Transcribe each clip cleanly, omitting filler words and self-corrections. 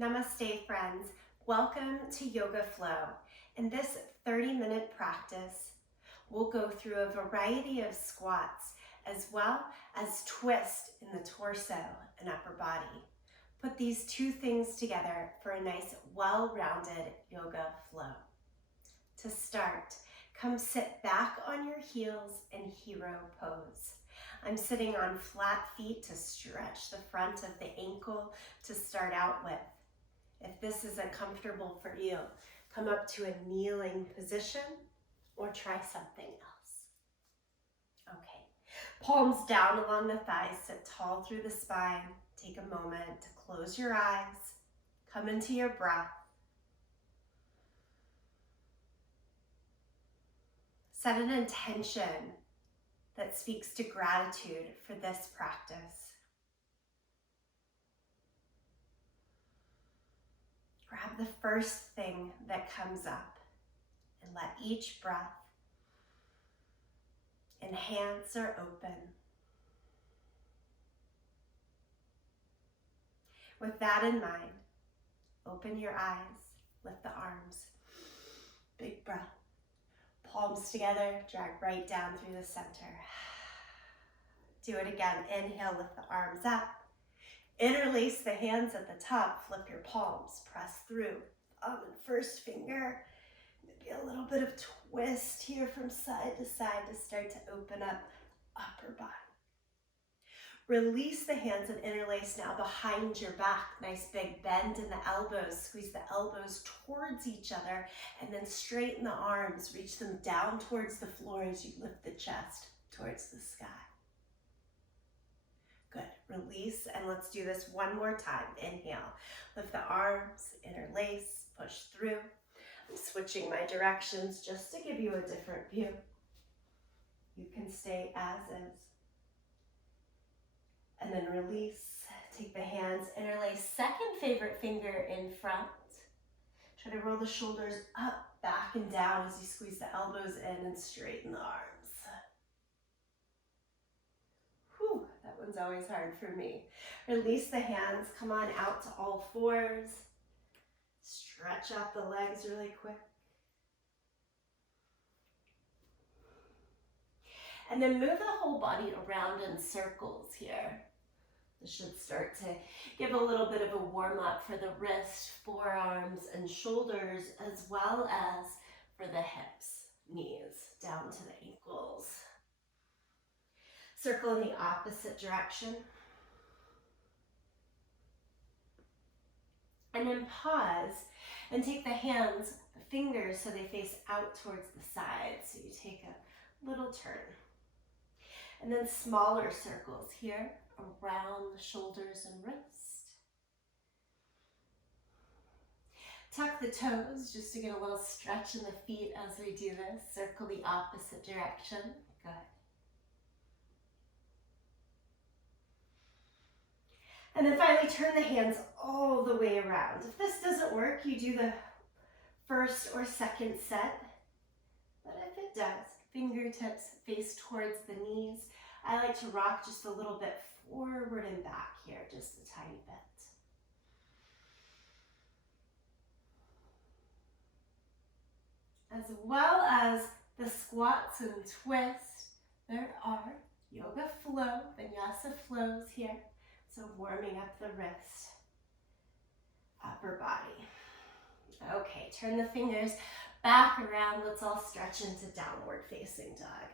Namaste, friends. Welcome to Yoga Flow. In this 30-minute practice, we'll go through a variety of squats as well as twist in the torso and upper body. Put these two things together for a nice, well-rounded yoga flow. To start, come sit back on your heels in hero pose. I'm sitting on flat feet to stretch the front of the ankle to start out with. If this isn't comfortable for you, come up to a kneeling position or try something else. Okay, palms down along the thighs, sit tall through the spine. Take a moment to close your eyes, come into your breath. Set an intention that speaks to gratitude for this practice. Grab the first thing that comes up and let each breath enhance or open. With that in mind, open your eyes, lift the arms, big breath. Palms together, drag right down through the center. Do it again, inhale, lift the arms up. Interlace the hands at the top, flip your palms, press through. Thumb and first finger. Maybe a little bit of twist here from side to start to open up upper body. Release the hands and interlace now behind your back. Nice big bend in the elbows. Squeeze the elbows towards each other and then straighten the arms. Reach them down towards the floor as you lift the chest towards the sky. Good. Release, and let's do this one more time. Inhale. Lift the arms, interlace, push through. I'm switching my directions just to give you a different view. You can stay as is. And then release. Take the hands, interlace. Second favorite finger in front. Try to roll the shoulders up, back, and down as you squeeze the elbows in and straighten the arms. Whew, that one's always hard for me. Release the hands, come on out to all fours. Stretch out the legs really quick. And then move the whole body around in circles here. This should start to give a little bit of a warm up for the wrist, forearms, and shoulders, as well as for the hips, knees, down to the ankles. Circle in the opposite direction. And then pause and take the hands, the fingers, so they face out towards the side. So you take a little turn. And then smaller circles here around the shoulders and wrist. Tuck the toes just to get a little stretch in the feet as we do this. Circle the opposite direction. Good. And then finally turn the hands all the way around. If this doesn't work, you do the first or second set. But if it does, fingertips face towards the knees. I like to rock just a little bit forward and back here, just a tiny bit. As well as the squats and twists, there are yoga flow, vinyasa flows here. So warming up the wrist, upper body. Okay, turn the fingers back around. Let's all stretch into downward facing dog.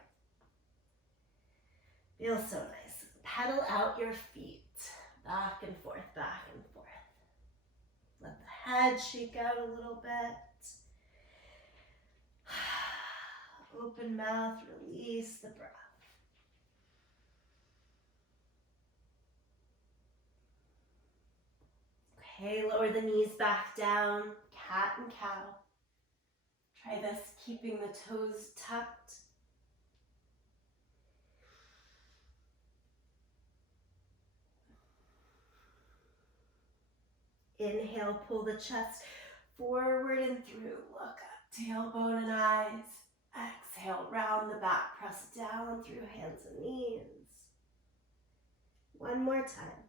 Feels so nice. Pedal out your feet, back and forth, back and forth. Let the head shake out a little bit. Open mouth, release the breath. Okay, lower the knees back down, cat and cow. Try this, keeping the toes tucked. Inhale, pull the chest forward and through. Look up, tailbone and eyes. Exhale, round the back, press down through hands and knees. One more time.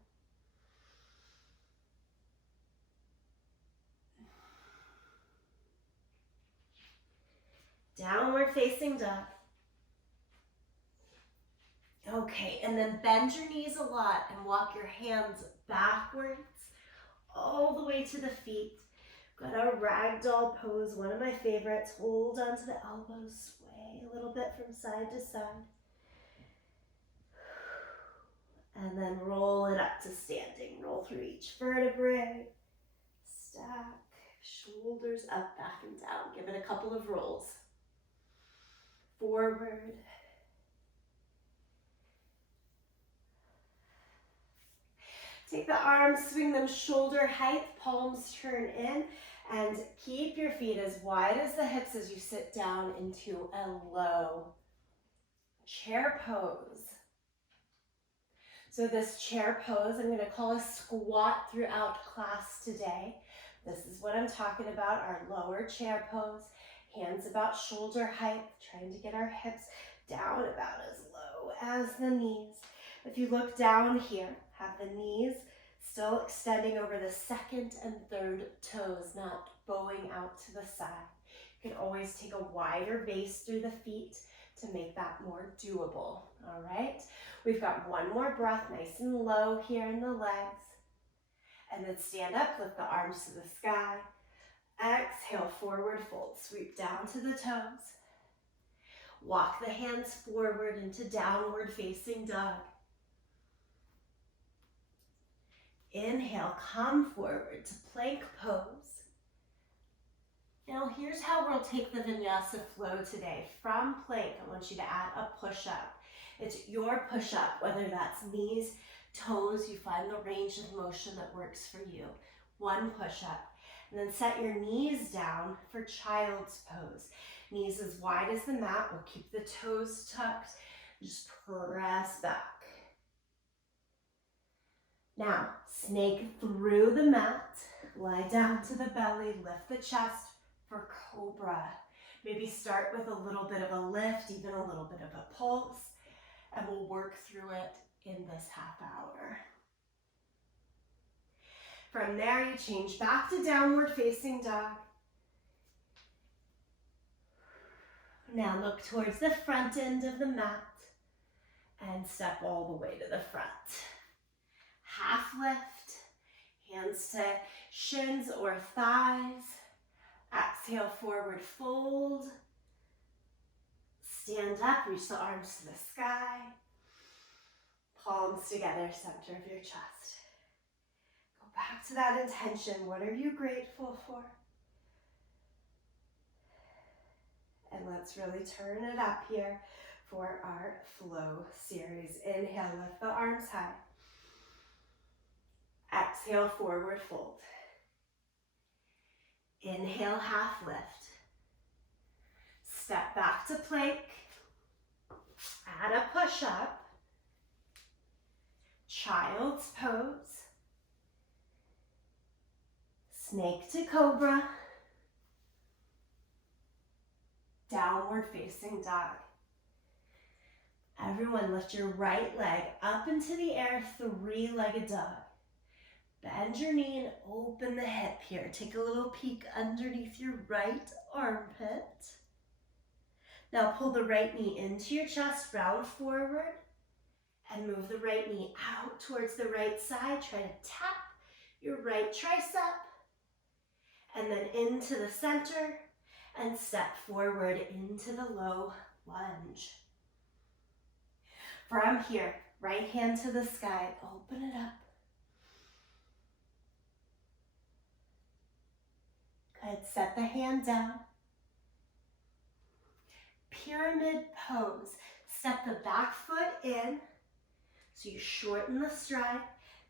Downward facing dog. Okay, and then bend your knees a lot and walk your hands backwards all the way to the feet. Got a ragdoll pose, one of my favorites. Hold onto the elbows, sway a little bit from side to side. And then roll it up to standing. Roll through each vertebrae. Stack, shoulders up, back and down. Give it a couple of rolls. Forward. Take the arms, swing them shoulder height, palms turn in, and keep your feet as wide as the hips as you sit down into a low chair pose. So this chair pose, I'm going to call a squat throughout class today. This is what I'm talking about, our lower chair pose. Hands about shoulder height, trying to get our hips down about as low as the knees. If you look down here, have the knees still extending over the second and third toes, not bowing out to the side. You can always take a wider base through the feet to make that more doable, all right? We've got one more breath, nice and low here in the legs. And then stand up, lift the arms to the sky. Exhale, forward fold, sweep down to the toes. Walk the hands forward into downward facing dog. Inhale, come forward to plank pose. Now here's how we'll take the vinyasa flow today. From plank, I want you to add a push-up. It's your push-up, whether that's knees, toes, you find the range of motion that works for you. One push-up. And then set your knees down for child's pose. Knees as wide as the mat. We'll keep the toes tucked. Just press back. Now, snake through the mat. Lie down to the belly. Lift the chest for cobra. Maybe start with a little bit of a lift, even a little bit of a pulse. And we'll work through it in this half hour. From there, you change back to downward facing dog. Now look towards the front end of the mat and step all the way to the front. Half lift, hands to shins or thighs. Exhale, forward fold. Stand up, reach the arms to the sky. Palms together, center of your chest. Go back to that intention. What are you grateful for? And let's really turn it up here for our flow series. Inhale, lift the arms high. Exhale, forward fold. Inhale, half lift. Step back to plank. Add a push-up. Child's pose. Snake to cobra. Downward facing dog. Everyone lift your right leg up into the air, three-legged dog. Bend your knee and open the hip here. Take a little peek underneath your right armpit. Now pull the right knee into your chest, round forward, and move the right knee out towards the right side. Try to tap your right tricep, and then into the center, and step forward into the low lunge. From here, right hand to the sky, open it up. Good, set the hand down. Pyramid pose. Step the back foot in, so you shorten the stride.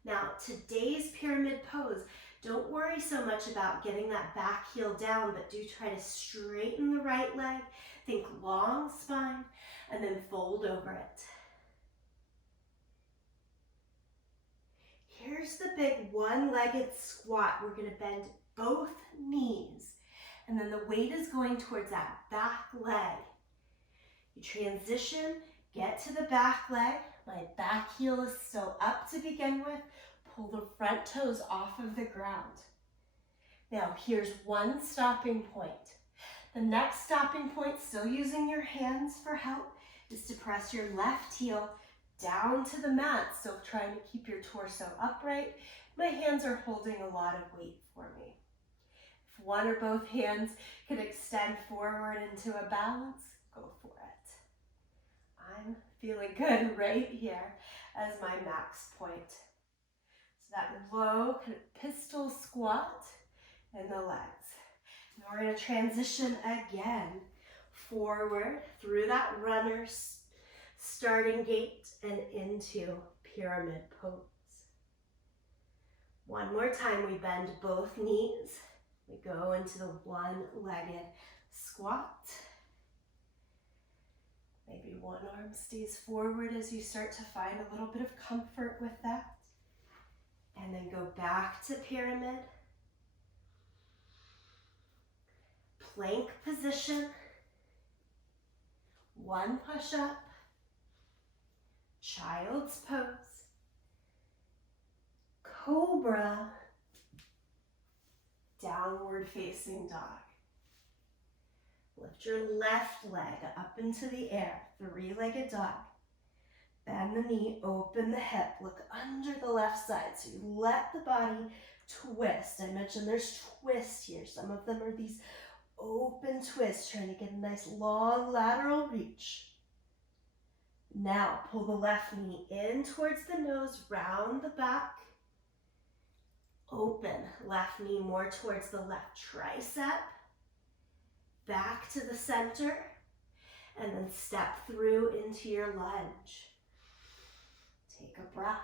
Now, today's pyramid pose, don't worry so much about getting that back heel down, but do try to straighten the right leg. Think long spine, and then fold over it. Here's the big one-legged squat. We're going to bend both knees, and then the weight is going towards that back leg. You transition, get to the back leg. My back heel is still up to begin with. Pull the front toes off of the ground. Now here's one stopping point. The next stopping point, still using your hands for help, is to press your left heel down to the mat, still trying to keep your torso upright. My hands are holding a lot of weight for me. If one or both hands can extend forward into a balance, go for it. I'm feeling good right here as my max point. So that low kind of pistol squat in the legs. Now we're going to transition again forward through that runner starting gait and into pyramid pose. One more time, we bend both knees. We go into the one-legged squat. Maybe one arm stays forward as you start to find a little bit of comfort with that. And then go back to pyramid. Plank position. One push-up. Child's pose. Cobra. Downward facing dog. Lift your left leg up into the air, three-legged dog. Bend the knee, open the hip, look under the left side. So you let the body twist. I mentioned there's twists here. Some of them are these open twists, trying to get a nice long lateral reach. Now pull the left knee in towards the nose, round the back. Open left knee more towards the left tricep. Back to the center. And then step through into your lunge. Take a breath.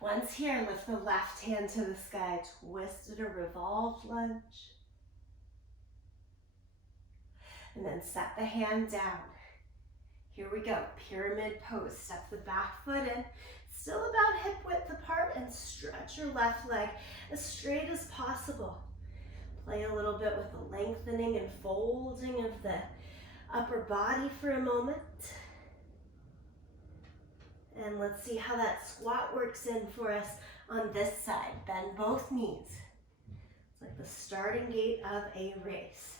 Once here, lift the left hand to the sky, twisted or revolved lunge. And then set the hand down. Here we go, pyramid pose. Step the back foot in, still about hip width apart, and stretch your left leg as straight as possible. Play a little bit with the lengthening and folding of the upper body for a moment. And let's see how that squat works in for us on this side. Bend both knees. It's like the starting gait of a race.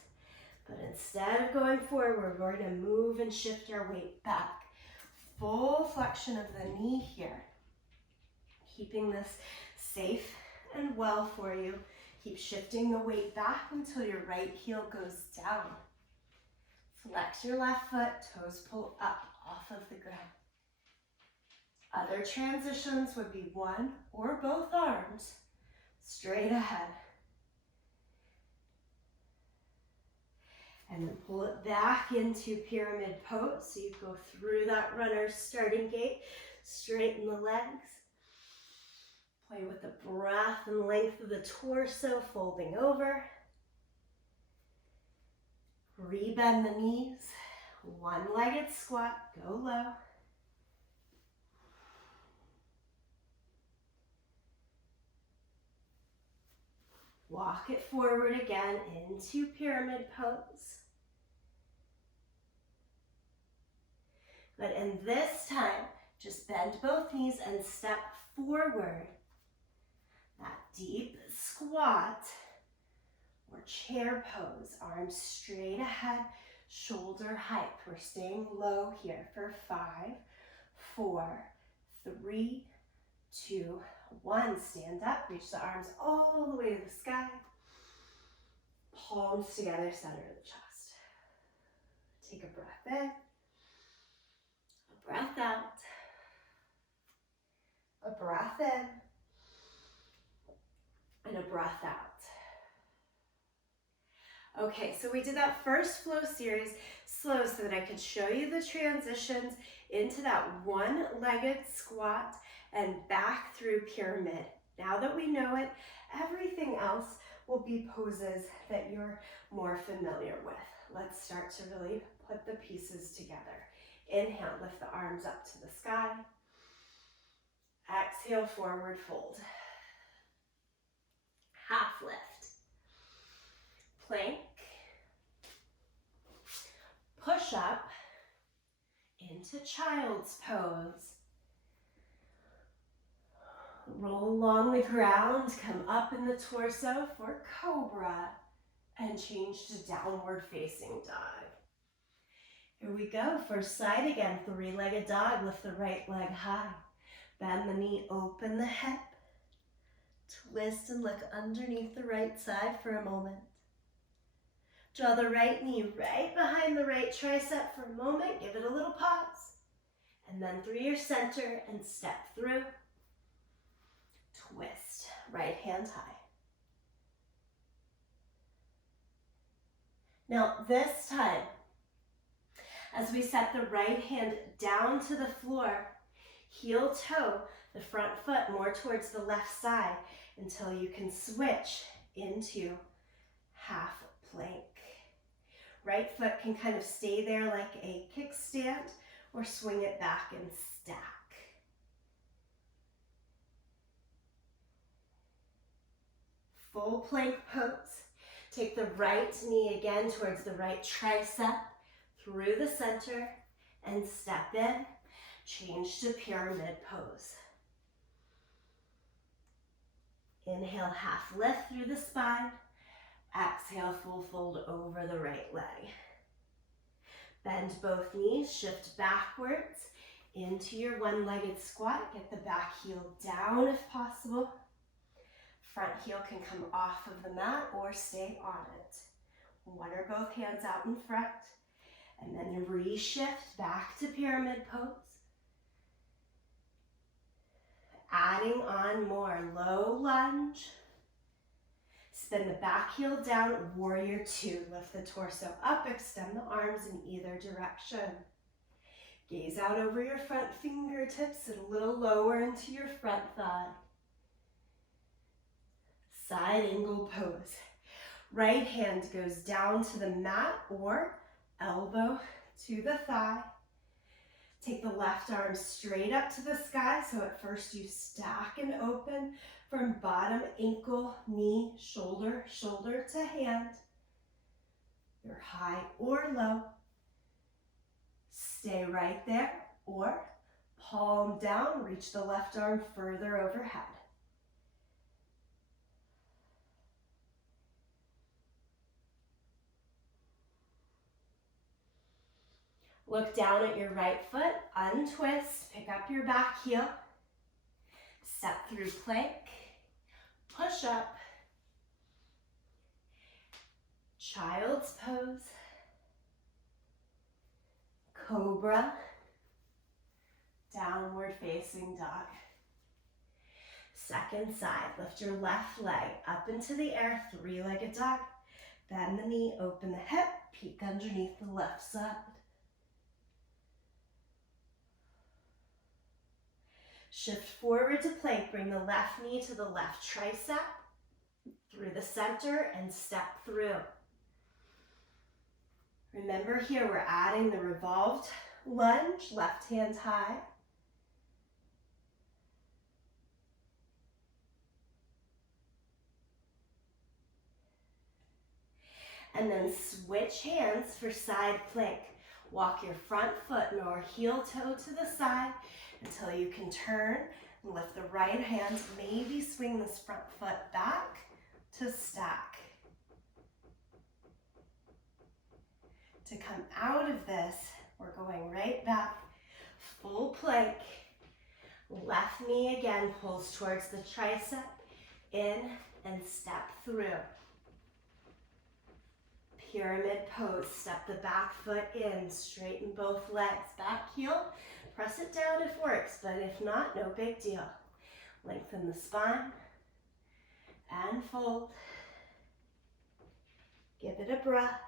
But instead of going forward, we're going to move and shift our weight back. Full flexion of the knee here. Keeping this safe and well for you. Keep shifting the weight back until your right heel goes down. Flex your left foot, toes pull up off of the ground. Other transitions would be one or both arms straight ahead. And then pull it back into pyramid pose. So you go through that runner's starting gait, straighten the legs. Play with the breath and length of the torso, folding over. Rebend the knees, one-legged squat, go low. Walk it forward again into pyramid pose. But in this time, just bend both knees and step forward. That deep squat or chair pose, arms straight ahead, shoulder height. We're staying low here for 5, 4, 3, 2, 1. Stand up, reach the arms all the way to the sky. Palms together, center of the chest. Take a breath in, a breath out, a breath in, and a breath out. Okay, so we did that first flow series slow so that I could show you the transitions into that one-legged squat and back through pyramid. Now that we know it, everything else will be poses that you're more familiar with. Let's start to really put the pieces together. Inhale, lift the arms up to the sky. Exhale, forward fold. Half lift. Plank. Push up into child's pose. Roll along the ground, come up in the torso for cobra. And change to downward facing dog. Here we go, first side again, three-legged dog. Lift the right leg high. Bend the knee, open the hip. Twist and look underneath the right side for a moment. Draw the right knee right behind the right tricep for a moment. Give it a little pause. And then through your center and step through. Twist, right hand high. Now this time, as we set the right hand down to the floor, heel toe the front foot more towards the left side until you can switch into half plank. Right foot can kind of stay there like a kickstand or swing it back and stack. Full plank pose. Take the right knee again towards the right tricep, through the center, and step in. Change to pyramid pose. Inhale, half lift through the spine. Exhale, full fold over the right leg. Bend both knees, shift backwards into your one-legged squat. Get the back heel down if possible. Front heel can come off of the mat or stay on it. One or both hands out in front. And then reshift back to pyramid pose. Adding on more, low lunge. Spin the back heel down, warrior two. Lift the torso up, extend the arms in either direction. Gaze out over your front fingertips and a little lower into your front thigh. Side angle pose. Right hand goes down to the mat or elbow to the thigh. Take the left arm straight up to the sky. So at first you stack and open from bottom ankle, knee, shoulder, shoulder to hand. You're high or low. Stay right there or palm down, reach the left arm further overhead. Look down at your right foot, untwist, pick up your back heel, step through plank, push up, child's pose, cobra, downward facing dog. Second side, lift your left leg up into the air, three-legged dog. Bend the knee, open the hip, peek underneath the left side. Shift forward to plank, bring the left knee to the left tricep, through the center and step through. Remember here we're adding the revolved lunge, left hand high. And then switch hands for side plank. Walk your front foot or heel toe to the side until you can turn and lift the right hand. Maybe swing this front foot back to stack. To come out of this, we're going right back, full plank. Left knee again pulls towards the tricep, in and step through. Pyramid pose, step the back foot in, straighten both legs, back heel, press it down if works, but if not, no big deal. Lengthen the spine and fold. Give it a breath.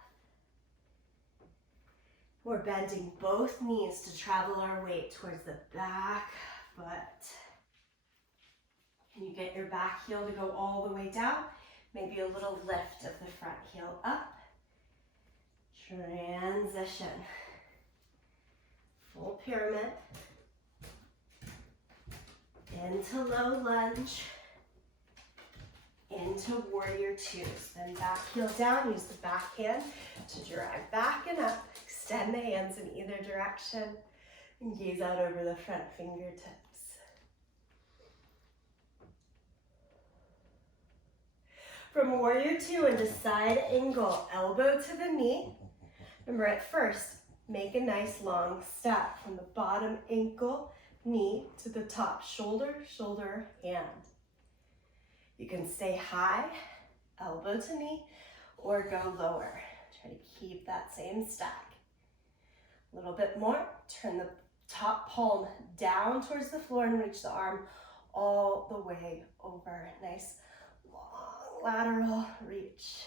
We're bending both knees to travel our weight towards the back foot. Can you get your back heel to go all the way down? Maybe a little lift of the front heel up. Transition. Full pyramid. Into low lunge. Into warrior two. Then back heel down. Use the back hand to drag back and up. Extend the hands in either direction. And gaze out over the front fingertips. from warrior two into side angle, elbow to the knee. Remember at first, make a nice long step from the bottom ankle, knee to the top shoulder, shoulder, hand. You can stay high, elbow to knee, or go lower. Try to keep that same stack. A little bit more, turn the top palm down towards the floor and reach the arm all the way over. Nice long lateral reach.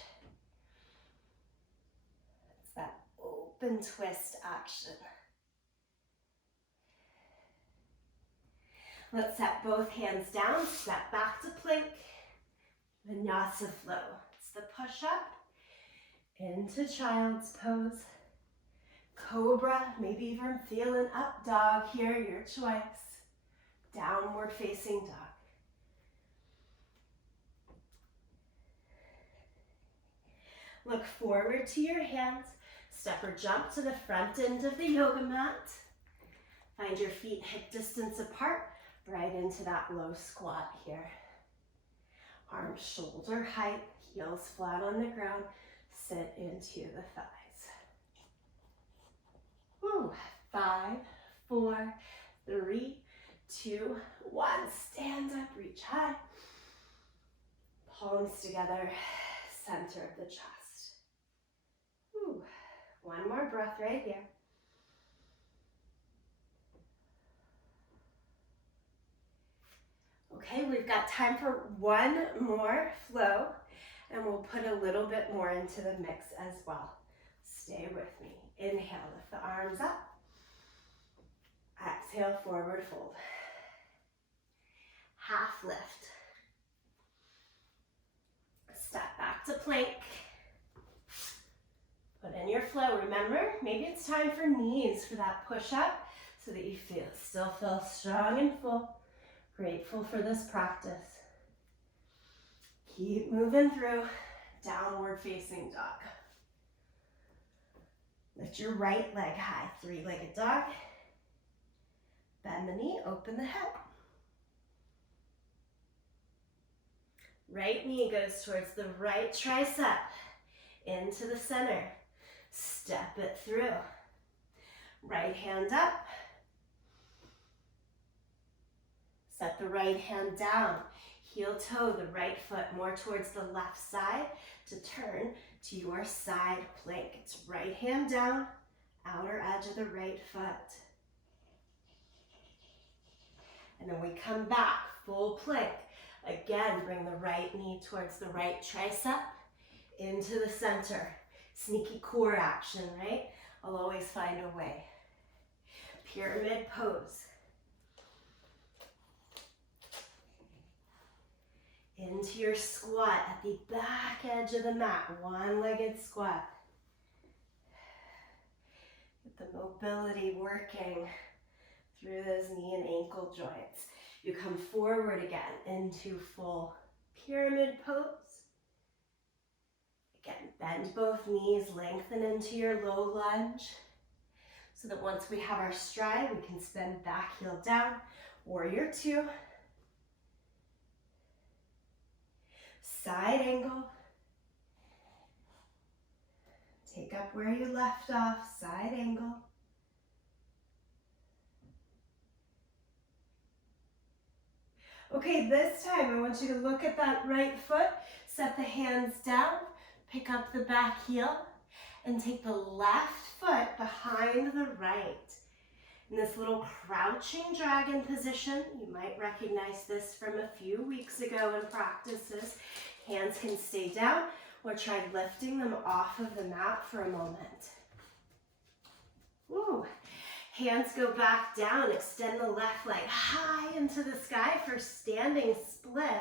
It's that open twist action. Let's set both hands down, step back to plank, Vinyasa flow. It's the push-up into child's pose. Cobra, maybe even feeling up dog here, your choice. Downward facing dog. Look forward to your hands. Step or jump to the front end of the yoga mat. Find your feet hip distance apart, right into that low squat here. Arms shoulder height, heels flat on the ground. Sit into the thighs. Woo. 5, 4, 3, 2, 1. Stand up, reach high. Palms together, center of the chest. Woo. One more breath right here. Okay, we've got time for one more flow, and we'll put a little bit more into the mix as well. Stay with me. Inhale, lift the arms up. Exhale, forward fold. Half lift. Step back to plank. Put in your flow. Remember, maybe it's time for knees for that push-up so that you still feel strong and full. Grateful for this practice. Keep moving through. Downward facing dog. Lift your right leg high. Three-legged dog. Bend the knee, open the hip. Right knee goes towards the right tricep. Into the center. Step it through. Right hand up. Set the right hand down. Heel toe the right foot more towards the left side to turn to your side plank. It's right hand down, outer edge of the right foot. And then we come back, full plank. Again, bring the right knee towards the right tricep into the center. Sneaky core action, right? I'll always find a way. Pyramid pose. Into your squat at the back edge of the mat, one-legged squat. Get the mobility working through those knee and ankle joints. You come forward again into full pyramid pose. Again, bend both knees, lengthen into your low lunge so that once we have our stride, we can spin back heel down, warrior two. Side angle. Take up where you left off, side angle. Okay, this time I want you to look at that right foot, set the hands down, pick up the back heel, and take the left foot behind the right. In this little crouching dragon position, you might recognize this from a few weeks ago in practices. Hands can stay down or try lifting them off of the mat for a moment. Woo. Hands go back down, extend the left leg high into the sky for standing split.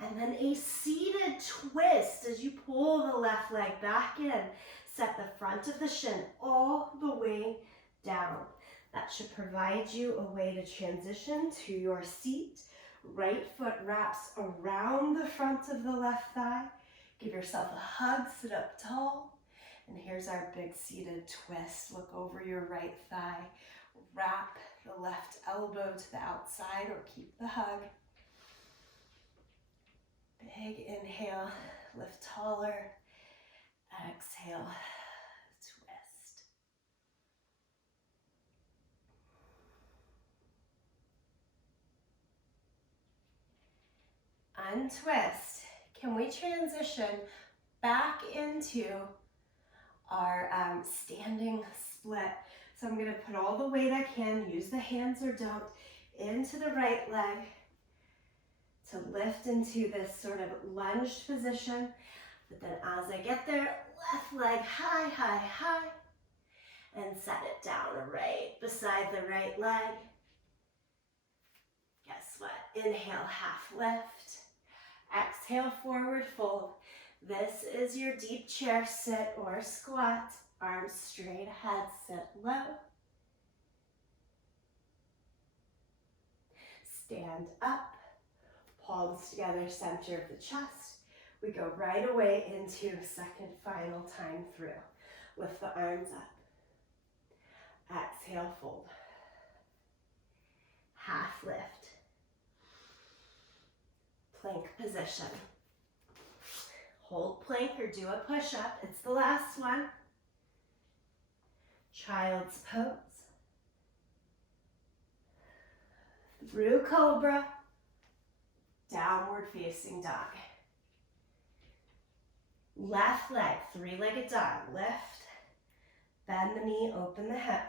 And then a seated twist as you pull the left leg back in. Set the front of the shin all the way down. That should provide you a way to transition to your seat. Right foot wraps around the front of the left thigh. Give yourself a hug, sit up tall. And here's our big seated twist. Look over your right thigh. Wrap the left elbow to the outside or keep the hug. Big inhale, lift taller. Exhale, twist. Untwist. Can we transition back into our standing split? So I'm going to put all the weight I can, use the hands or don't, into the right leg to lift into this sort of lunged position. But then as I get there, left leg high, high, high, and set it down right beside the right leg. Guess what? Inhale, half lift. Exhale, forward fold. This is your deep chair sit or squat. Arms straight ahead, sit low. Stand up, palms together, center of the chest. We go right away into second final time through. Lift the arms up. Exhale, fold. Half lift. Plank position. Hold plank or do a push-up. It's the last one. Child's pose. Through cobra. Downward facing dog. Left leg, three-legged dog. Lift, bend the knee, open the hip.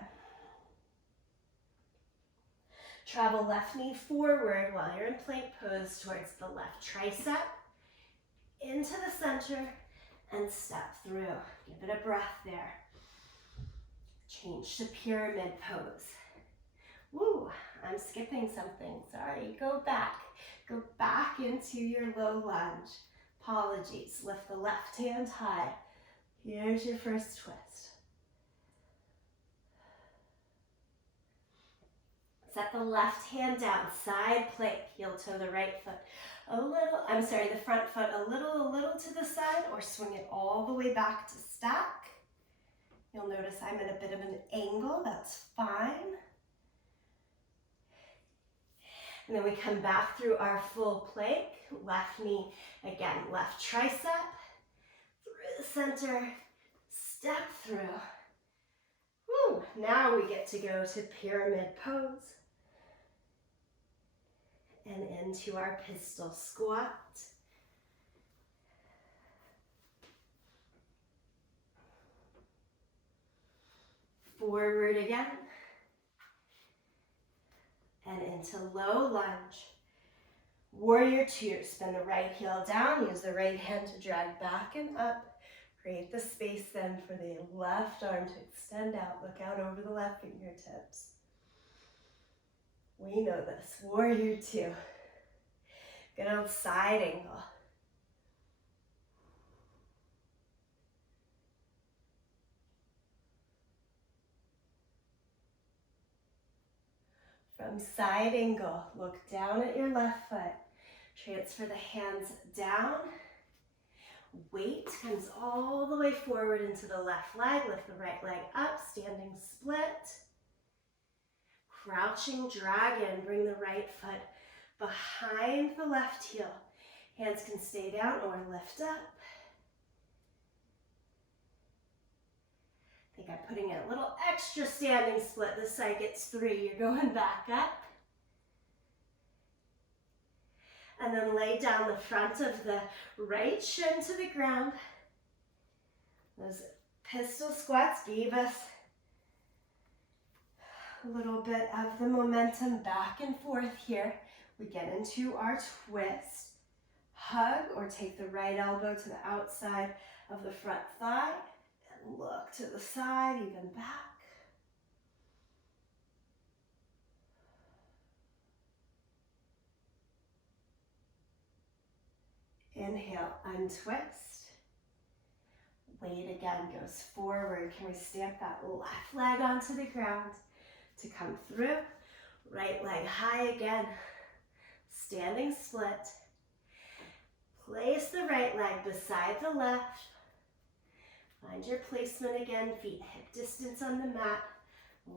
Travel left knee forward while you're in plank pose towards the left tricep, into the center, and step through. Give it a breath there. Change to pyramid pose. Woo, I'm skipping something, sorry. Go back into your low lunge. Apologies, lift the left hand high. Here's your first twist. Set the left hand down, side plank, heel to the right foot. The front foot a little to the side, or swing it all the way back to stack. You'll notice I'm in a bit of an angle, that's fine. And then we come back through our full plank. Left knee, again, left tricep, through the center, step through. Woo, now we get to go to pyramid pose. And into our pistol squat. Forward again. And into low lunge. Warrior two, spin the right heel down, use the right hand to drag back and up. Create the space then for the left arm to extend out, look out over the left fingertips. We know this, warrior two. Good old side angle. From side angle, look down at your left foot. Transfer the hands down. Weight comes all the way forward into the left leg. Lift the right leg up, standing split. Crouching dragon, bring the right foot behind the left heel. Hands can stay down or lift up. I think I'm putting in a little extra standing split. This side gets 3. You're going back up. And then lay down the front of the right shin to the ground. Those pistol squats gave us a little bit of the momentum back and forth here. We get into our twist. Hug or take the right elbow to the outside of the front thigh. And look to the side, even back. Inhale, untwist. Weight again goes forward. Can we stamp that left leg onto the ground to come through? Right leg high again. Standing split. Place the right leg beside the left. Find your placement again, feet hip distance on the mat.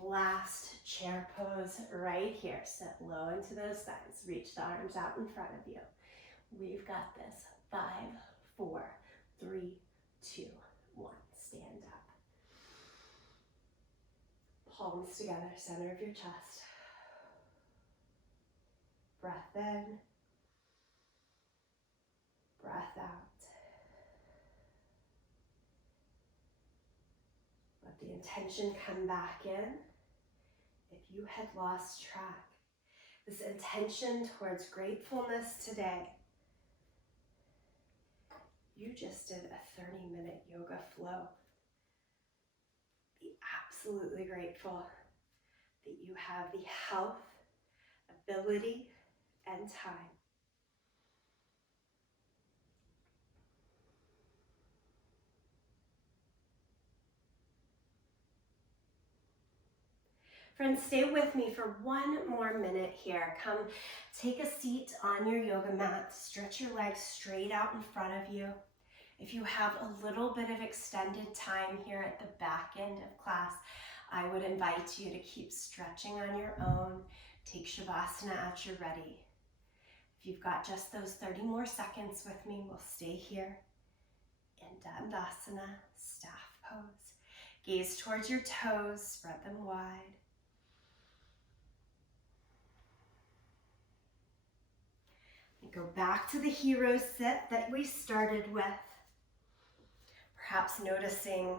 Last chair pose right here. Sit low into those thighs. Reach the arms out in front of you. We've got this. 5, 4, 3, 2, 1. Stand up. Palms together, center of your chest. Breath in. Breath out. Let the intention come back in. If you had lost track, this intention towards gratefulness today, you just did a 30-minute yoga flow. Be absolutely grateful that you have the health, ability, and time. Friends, stay with me for 1 more minute here. Come take a seat on your yoga mat. Stretch your legs straight out in front of you. If you have a little bit of extended time here at the back end of class, I would invite you to keep stretching on your own. Take Shavasana at your ready. If you've got just those 30 more seconds with me, we'll stay here in Dandasana, staff pose. Gaze towards your toes, spread them wide. And go back to the hero sit that we started with. Perhaps noticing,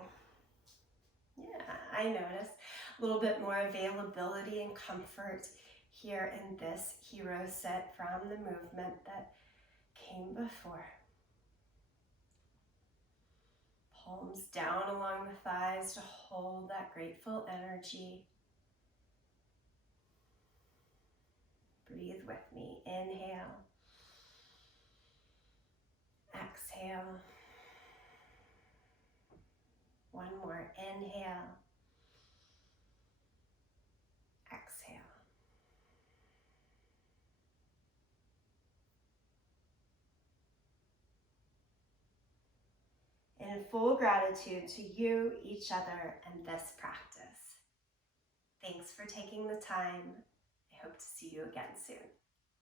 I noticed a little bit more availability and comfort here in this hero sit from the movement that came before. Palms down along the thighs to hold that grateful energy. Breathe with me. Inhale. Exhale. 1 more. Inhale. Exhale. In full gratitude to you, each other, and this practice. Thanks for taking the time. I hope to see you again soon.